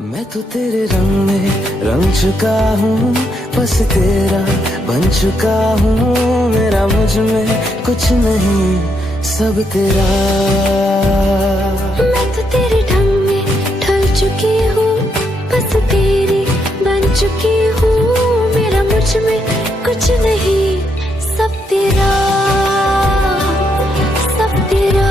मैं तो तेरे रंग में रंग चुका हूँ, बस तेरा बन चुका हूँ। मेरा मुझ में कुछ नहीं, सब तेरा। मैं तो तेरे ढंग में ढल चुकी हूँ, बस तेरी बन चुकी हूँ। मेरा मुझ में कुछ नहीं, सब तेरा, सब तेरा।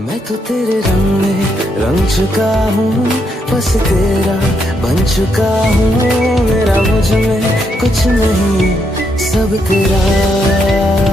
मैं तो तेरे रंग में रंग चुका हूँ, बस तेरा बन चुका हूँ। मेरा मुझ में कुछ नहीं, सब तेरा।